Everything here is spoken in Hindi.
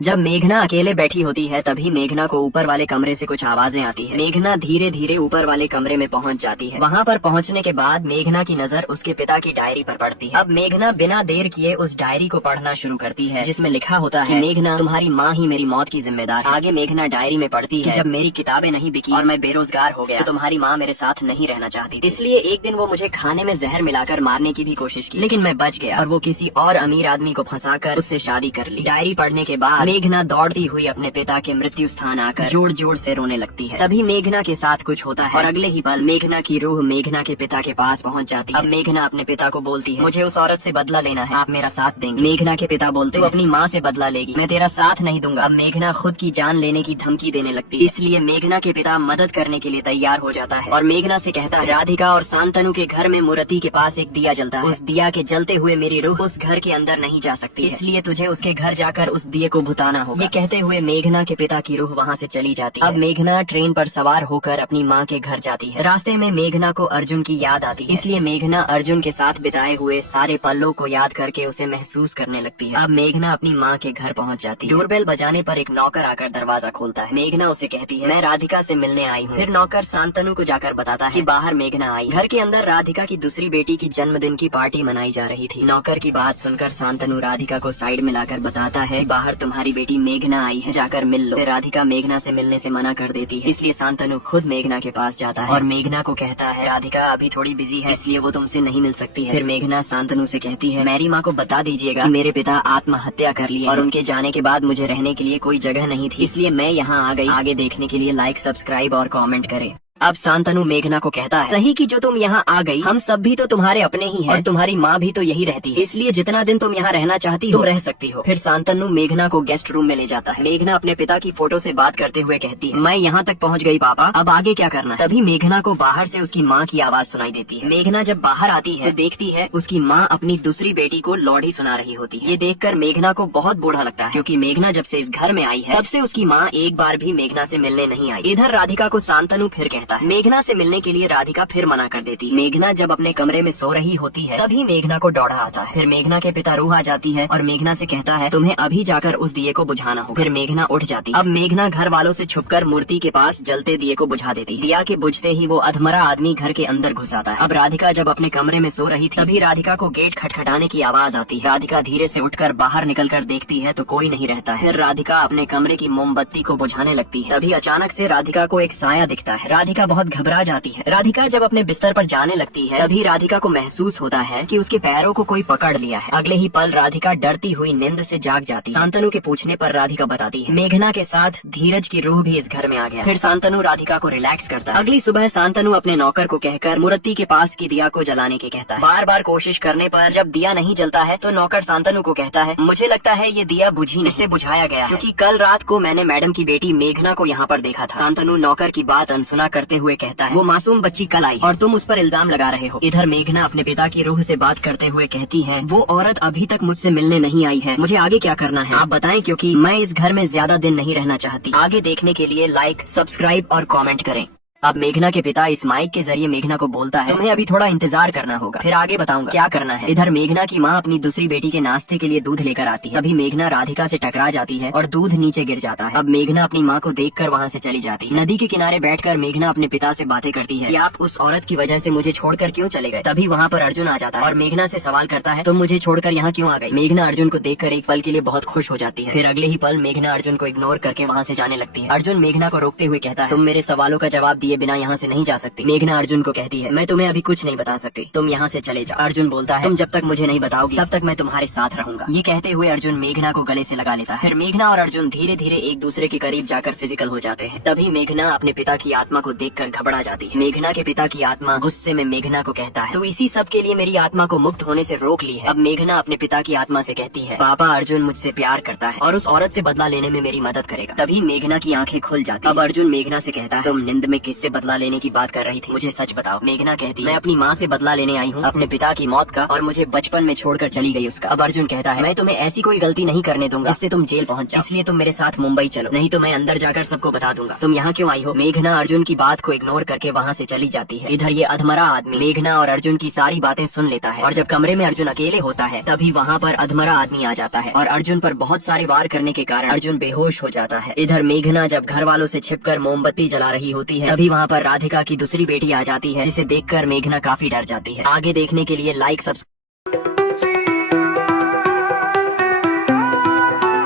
जब मेघना अकेले बैठी होती है तभी मेघना को ऊपर वाले कमरे से कुछ आवाजें आती है। मेघना धीरे धीरे ऊपर वाले कमरे में पहुंच जाती है। वहां पर पहुंचने के बाद मेघना की नजर उसके पिता की डायरी पर पड़ती है। अब मेघना बिना देर किए उस डायरी को पढ़ना शुरू करती है, जिसमें लिखा होता है, मेघना, तुम्हारी माँ ही मेरी मौत की जिम्मेदार है। आगे मेघना डायरी में पढ़ती है, जब मेरी किताबें नहीं बिकी और मैं बेरोजगार हो गया तो तुम्हारी माँ मेरे साथ नहीं रहना चाहती थी। इसलिए एक दिन वो मुझे खाने में जहर मिलाकर मारने की भी कोशिश की, लेकिन मैं बच गया और वो किसी और अमीर आदमी को फंसाकर उससे शादी कर ली। डायरी पढ़ने के बाद मेघना दौड़ती हुई अपने पिता के मृत्यु स्थान आकर जोर जोर से रोने लगती है। तभी मेघना के साथ कुछ होता है और अगले ही पल मेघना की रूह मेघना के पिता के पास पहुंच जाती है। अब मेघना अपने पिता को बोलती है, मुझे उस औरत से बदला लेना है, आप मेरा साथ देंगे? मेघना के पिता बोलते हैं, अपनी माँ से बदला लेगी, मैं तेरा साथ नहीं दूंगा। अब मेघना खुद की जान लेने की धमकी देने लगती है, इसलिए मेघना के पिता मदद करने के लिए तैयार हो जाता है और मेघना से कहता है, राधिका और शांतनु के घर में मूर्ति के पास एक दिया जलता है, उस दिया के जलते हुए मेरी रूह उस घर के अंदर नहीं जा सकती, इसलिए तुझे उसके घर जाकर उस दिए को बुताना होगा। ये कहते हुए मेघना के पिता की रूह वहाँ से चली जाती है। अब मेघना ट्रेन पर सवार होकर अपनी माँ के घर जाती है। रास्ते में मेघना को अर्जुन की याद आती है, इसलिए मेघना अर्जुन के साथ बिताए हुए सारे पलों को याद करके उसे महसूस करने लगती है। अब मेघना अपनी माँ के घर पहुँच जाती है। डोरबेल बजाने पर एक नौकर आकर दरवाजा खोलता है। मेघना उसे कहती है, मैं राधिका से मिलने आई हूँ। फिर नौकर शांतनु को जाकर बताता है कि बाहर मेघना आई। घर के अंदर राधिका की दूसरी बेटी की जन्मदिन की पार्टी मनाई जा रही थी। नौकर की बात सुनकर शांतनु राधिका को साइड में लाकर बताता है, बाहर तुम्हारी बेटी मेघना आई है, जाकर मिल लो। राधिका मेघना से मिलने से मना कर देती है, इसलिए शांतनु खुद मेघना के पास जाता है और मेघना को कहता है, राधिका अभी थोड़ी बिजी है, इसलिए वो तुमसे नहीं मिल सकती है। फिर मेघना शांतनु से कहती है, मेरी माँ को बता दीजिएगा कि मेरे पिता आत्महत्या कर लिए और उनके जाने के बाद मुझे रहने के लिए कोई जगह नहीं थी, इसलिए मैं यहाँ आ गई। आगे देखने के लिए लाइक, सब्सक्राइब और कॉमेंट करें। अब शांतनु मेघना को कहता है, सही कि जो तुम यहाँ आ गई, हम सब भी तो तुम्हारे अपने ही हैं और तुम्हारी माँ भी तो यही रहती है, इसलिए जितना दिन तुम यहाँ रहना चाहती हो तुम रह सकती हो। फिर शांतनु मेघना को गेस्ट रूम में ले जाता है। मेघना अपने पिता की फोटो से बात करते हुए कहती है, मैं यहाँ तक पहुँच गई पापा, अब आगे क्या करना है? तभी मेघना को बाहर से उसकी माँ की आवाज सुनाई देती है। मेघना जब बाहर आती है तो देखती है उसकी माँ अपनी दूसरी बेटी को लौड़ी सुना रही होती है। ये देखकर मेघना को बहुत बुरा लगता है, क्योंकि मेघना जब से इस घर में आई है तब से उसकी माँ एक बार भी मेघना से मिलने नहीं आई। इधर राधिका को शांतनु फिर कहता है, मेघना से मिलने के लिए राधिका फिर मना कर देती है। मेघना जब अपने कमरे में सो रही होती है तभी मेघना को दौड़ा आता है। फिर मेघना के पिता रूह आ जाती है और मेघना से कहता है, तुम्हें अभी जाकर उस दिए को बुझाना होगा। फिर मेघना उठ जाती है। अब मेघना घर वालों से छुपकर मूर्ति के पास जलते दिए को बुझा देती है। दिया के बुझते ही वो अधमरा आदमी घर के अंदर घुस आता है। अब राधिका जब अपने कमरे में सो रही थी तभी राधिका को गेट खटखटाने की आवाज आती है। राधिका धीरे से उठकर बाहर निकलकर देखती है तो कोई नहीं रहता है। फिर राधिका अपने कमरे की मोमबत्ती को बुझाने लगती है। तभी अचानक से राधिका को एक साया दिखता है। राधिका बहुत घबरा जाती है। राधिका जब अपने बिस्तर पर जाने लगती है तभी राधिका को महसूस होता है कि उसके पैरों को कोई पकड़ लिया है। अगले ही पल राधिका डरती हुई नींद से जाग जाती है। शांतनु के पूछने पर राधिका बताती है, मेघना के साथ धीरज की रूह भी इस घर में आ गया। फिर शांतनु राधिका को रिलैक्स करता है। अगली सुबह शांतनु अपने नौकर को कहकर मूर्ति के पास की दिया को जलाने के कहता है। बार बार कोशिश करने पर जब दिया नहीं जलता है तो नौकर शांतनु को कहता है, मुझे लगता है ये दिया बुझी इससे बुझाया गया है, क्योंकि कल रात को मैंने मैडम की बेटी मेघना को यहाँ पर देखा था। शांतनु नौकर की बात अनसुना करते हुए कहता है, वो मासूम बच्ची कल आई और तुम उस पर इल्जाम लगा रहे हो। इधर मेघना अपने पिता की रूह से बात करते हुए कहती है, वो औरत अभी तक मुझसे मिलने नहीं आई है, मुझे आगे क्या करना है आप बताएं, क्योंकि मैं इस घर में ज्यादा दिन नहीं रहना चाहती। आगे देखने के लिए लाइक, सब्सक्राइब और कमेंट करें। अब मेघना के पिता इस माइक के जरिए मेघना को बोलता है, तुम्हें अभी थोड़ा इंतजार करना होगा, फिर आगे बताऊंगा क्या करना है। इधर मेघना की माँ अपनी दूसरी बेटी के नाश्ते के लिए दूध लेकर आती है। तभी मेघना राधिका से टकरा जाती है और दूध नीचे गिर जाता है। अब मेघना अपनी माँ को देखकर वहाँ से चली जाती है। नदी के किनारे बैठकर मेघना अपने पिता से बातें करती है कि आप उस औरत की वजह से मुझे छोड़कर क्यों चले गए। तभी वहाँ पर अर्जुन आ जाता है और मेघना से सवाल करता है, तुम मुझे छोड़कर यहाँ क्यों आ गई। मेघना अर्जुन को देखकर एक पल के लिए बहुत खुश हो जाती है। फिर अगले ही पल मेघना अर्जुन को इग्नोर करके वहाँ से जाने लगती है। अर्जुन मेघना को रोकते हुए कहता है, तुम मेरे सवालों का जवाब दिए बिना यहाँ से नहीं जा सकती। मेघना अर्जुन को कहती है, मैं तुम्हें अभी कुछ नहीं बता सकती, तुम यहाँ से चले जाओ। अर्जुन बोलता है, तुम जब तक मुझे नहीं बताओगी तब तक मैं तुम्हारे साथ रहूंगा। ये कहते हुए अर्जुन मेघना को गले से लगा लेता है। फिर मेघना और अर्जुन धीरे धीरे एक दूसरे के करीब जाकर फिजिकल हो जाते हैं। तभी मेघना अपने पिता की आत्मा को देखकर घबरा जाती है। मेघना के पिता की आत्मा गुस्से में मेघना को कहता है, तो इसी सब के लिए मेरी आत्मा को मुक्त होने से रोक ली है। अब मेघना अपने पिता की आत्मा से कहती है, पापा अर्जुन मुझसे प्यार करता है और उस औरत से बदला लेने में मेरी मदद करेगा। तभी मेघना की आंखें खुल जाती है। अब अर्जुन मेघना से कहता है, तुम नींद में किस इससे बदला लेने की बात कर रही थी। मुझे सच बताओ। मेघना कहती है, मैं अपनी माँ से बदला लेने आई हूँ अपने पिता की मौत का, और मुझे बचपन में छोड़कर चली गई उसका। अब अर्जुन कहता है, मैं तुम्हें ऐसी कोई गलती नहीं करने दूंगा जिससे तुम जेल पहुंच जाओ, इसलिए तुम मेरे साथ मुंबई चलो, नहीं तो मैं अंदर जाकर सबको बता दूंगा तुम यहाँ क्यों आई हो। मेघना अर्जुन की बात को इग्नोर करके वहाँ से चली जाती है। इधर ये अधमरा आदमी मेघना और अर्जुन की सारी बातें सुन लेता है, और जब कमरे में अर्जुन अकेले होता है तभी वहाँ पर अधमरा आदमी आ जाता है और अर्जुन पर बहुत सारे वार करने के कारण अर्जुन बेहोश हो जाता है। इधर मेघना जब घर वालों से छिपकर मोमबत्ती जला रही होती है तभी वहाँ पर राधिका की दूसरी बेटी आ जाती है, जिसे देखकर मेघना काफी डर जाती है। आगे देखने के लिए लाइक सब्सक्राइब